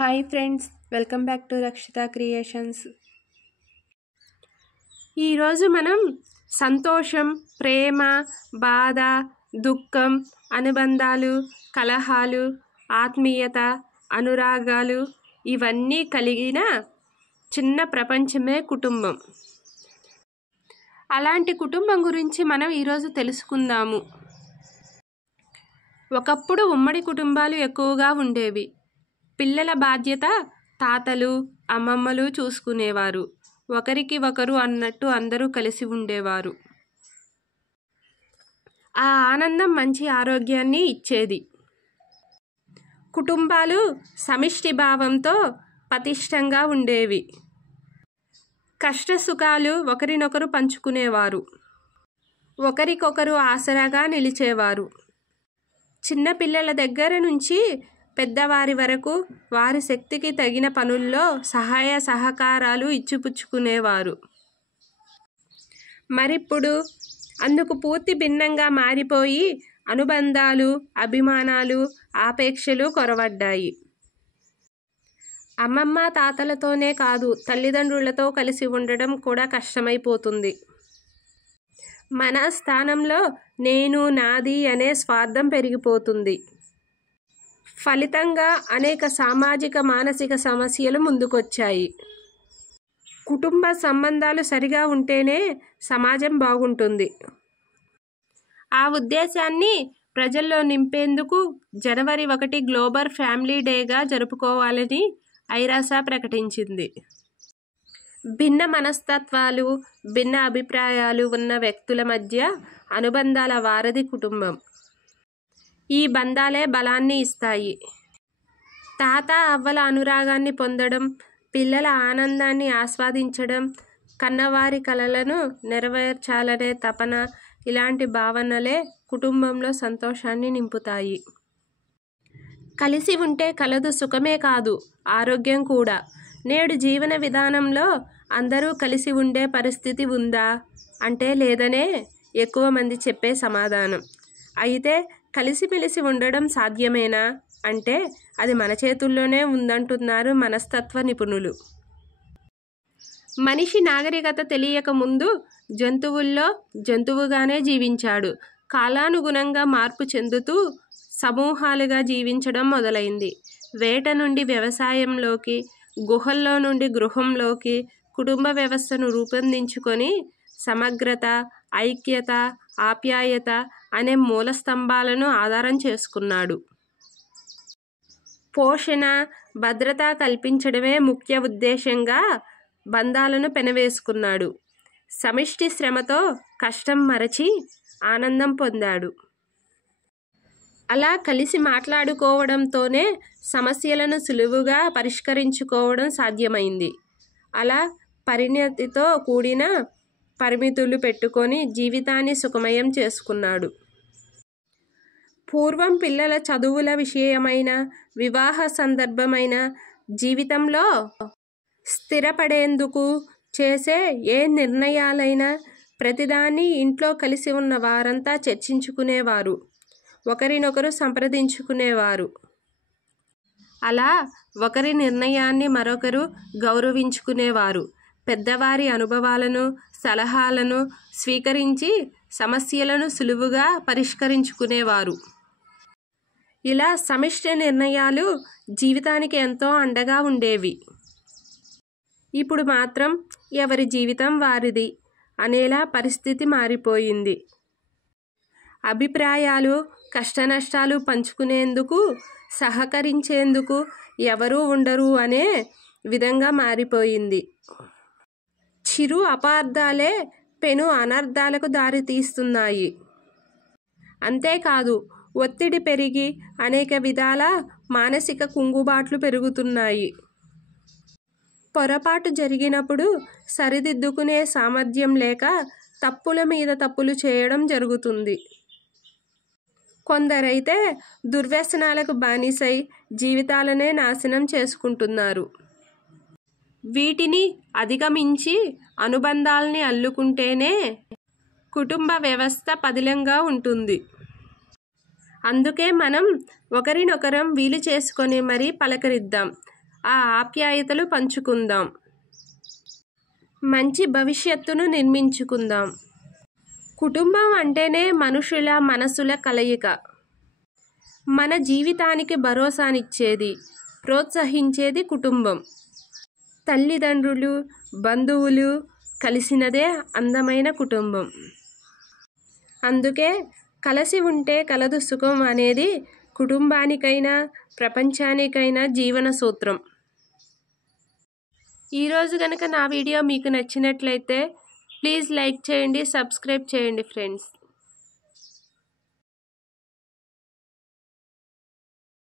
Hi friends, welcome back to Rakshita creations. ఈరోజు మనం సంతోషం, ప్రేమ, బాధ, దుఃఖం, అనుబంధాలు, కలహాలు, ఆత్మీయత, అనురాగాలు ఇవన్నీ కలిగిన చిన్న ప్రపంచమే కుటుంబం. అలాంటి కుటుంబం గురించి మనం ఈరోజు తెలుసుకుందాము. ఒకప్పుడు ఉమ్మడి కుటుంబాలు ఎక్కువగా ఉండేవి. పిల్లల బాధ్యత తాతలు, అమ్మమ్మలు చూసుకునేవారు. ఒకరికి ఒకరు అన్నట్టు అందరూ కలిసి ఉండేవారు. ఆ ఆనందం మంచి ఆరోగ్యాన్ని ఇచ్చేది. కుటుంబాలు సమిష్టి భావంతో పటిష్టంగా ఉండేవి. కష్ట సుఖాలు ఒకరినొకరు పంచుకునేవారు. ఒకరికొకరు ఆసరాగా నిలిచేవారు. చిన్నపిల్లల దగ్గర నుంచి పెద్దవారి వరకు వారి శక్తికి తగిన పనుల్లో సహాయ సహకారాలు ఇచ్చిపుచ్చుకునేవారు. మరిప్పుడు అందుకు పూర్తి భిన్నంగా మారిపోయి అనుబంధాలు, అభిమానాలు, ఆపేక్షలు కొరవడ్డాయి. అమ్మమ్మ తాతలతోనే కాదు, తల్లిదండ్రులతో కలిసి ఉండడం కూడా కష్టమైపోతుంది. మన స్థానంలో నేను, నాది అనే స్వార్థం పెరిగిపోతుంది. ఫలితంగా అనేక సామాజిక, మానసిక సమస్యలు ముందుకొచ్చాయి. కుటుంబ సంబంధాలు సరిగా ఉంటేనే సమాజం బాగుంటుంది. ఆ ఉద్దేశాన్ని ప్రజల్లో నింపేందుకు జనవరి 1 గ్లోబల్ ఫ్యామిలీ డేగా జరుపుకోవాలని ఐరాస ప్రకటించింది. భిన్న మనస్తత్వాలు, భిన్న అభిప్రాయాలు ఉన్న వ్యక్తుల మధ్య అనుబంధాల వారధి కుటుంబం. ఈ బంధాలే బలాన్ని ఇస్తాయి. తాత అవ్వల అనురాగాన్ని పొందడం, పిల్లల ఆనందాన్ని ఆస్వాదించడం, కన్నవారి కలలను నెరవేర్చాలనే తపన, ఇలాంటి భావనలే కుటుంబంలో సంతోషాన్ని నింపుతాయి. కలిసి ఉంటే కలదు సుఖమే కాదు, ఆరోగ్యం కూడా. నేడు జీవన విధానంలో అందరూ కలిసి ఉండే పరిస్థితి ఉందా అంటే లేదనే ఎక్కువ మంది చెప్పే సమాధానం. అయితే కలిసిమెలిసి ఉండడం సాధ్యమేనా అంటే అది మన చేతుల్లోనే ఉందంటున్నారు మనస్తత్వ నిపుణులు. మనిషి నాగరికత తెలియక ముందు జంతువుల్లో జంతువుగానే జీవించాడు. కాలానుగుణంగా మార్పు చెందుతూ సమూహాలుగా జీవించడం మొదలైంది. వేట నుండి వ్యవసాయంలోకి, గుహల్లో నుండి గృహంలోకి కుటుంబ వ్యవస్థను రూపొందించుకొని సమగ్రత, ఐక్యత, ఆప్యాయత అనే మూల స్తంభాలను ఆధారం చేసుకున్నాడు. పోషణ, భద్రత కల్పించడమే ముఖ్య ఉద్దేశంగా బంధాలను పెనవేసుకున్నాడు. సమిష్టి శ్రమతో కష్టం మరచి ఆనందం పొందాడు. అలా కలిసి మాట్లాడుకోవడంతోనే సమస్యలను సులువుగా పరిష్కరించుకోవడం సాధ్యమైంది. అలా పరిణతితో కూడిన పరిమితులు పెట్టుకొని జీవితాన్ని సుఖమయం చేసుకున్నాడు. పూర్వం పిల్లల చదువుల విషయమైన, వివాహ సందర్భమైన, జీవితంలో స్థిరపడేందుకు చేసే ఏ నిర్ణయాలైనా ప్రతిదాన్ని ఇంట్లో కలిసి ఉన్న వారంతా చర్చించుకునేవారు, ఒకరినొకరు సంప్రదించుకునేవారు. అలా ఒకరి నిర్ణయాన్ని మరొకరు గౌరవించుకునేవారు. పెద్దవారి అనుభవాలను, సలహాలను స్వీకరించి సమస్యలను సులువుగా పరిష్కరించుకునేవారు. ఇలా సమిష్టి నిర్ణయాలు జీవితానికి ఎంతో అండగా ఉండేవి. ఇప్పుడు మాత్రం ఎవరి జీవితం వారిది అనేలా పరిస్థితి మారిపోయింది. అభిప్రాయాలు, కష్టనష్టాలు పంచుకునేందుకు, సహకరించేందుకు ఎవరూ ఉండరు అనే విధంగా మారిపోయింది. చిరు అపార్థాలే పెను అనర్థాలకు దారితీస్తున్నాయి. అంతేకాదు, ఒత్తిడి పెరిగి అనేక విధాల మానసిక కుంగుబాట్లు పెరుగుతున్నాయి. పొరపాటు జరిగినప్పుడు సరిదిద్దుకునే సామర్థ్యం లేక తప్పుల మీద తప్పులు చేయడం జరుగుతుంది. కొందరైతే దుర్వ్యసనాలకు బానిసై జీవితాలనే నాశనం చేసుకుంటున్నారు. వీటిని అధిగమించి అనుబంధాల్ని అల్లుకుంటేనే కుటుంబ వ్యవస్థ పదిలంగా ఉంటుంది. అందుకే మనం ఒకరినొకరం వీలు చేసుకొని మరీ పలకరిద్దాం. ఆ ఆప్యాయతలు పంచుకుందాం. మంచి భవిష్యత్తును నిర్మించుకుందాం. కుటుంబం అంటేనే మనుషుల మనసుల కలయిక. మన జీవితానికి భరోసానిచ్చేది, ప్రోత్సహించేది కుటుంబం. తల్లిదండ్రులు, బంధువులు కలిసినదే అందమైన కుటుంబం. అందుకే కలిసి ఉంటే కలదు సుఖం అనేది కుటుంబానికైనా ప్రపంచానికైనా జీవన సూత్రం. ఈరోజు కనుక నా వీడియో మీకు నచ్చినట్లయితే ప్లీజ్ లైక్ చేయండి, సబ్స్క్రైబ్ చేయండి ఫ్రెండ్స్.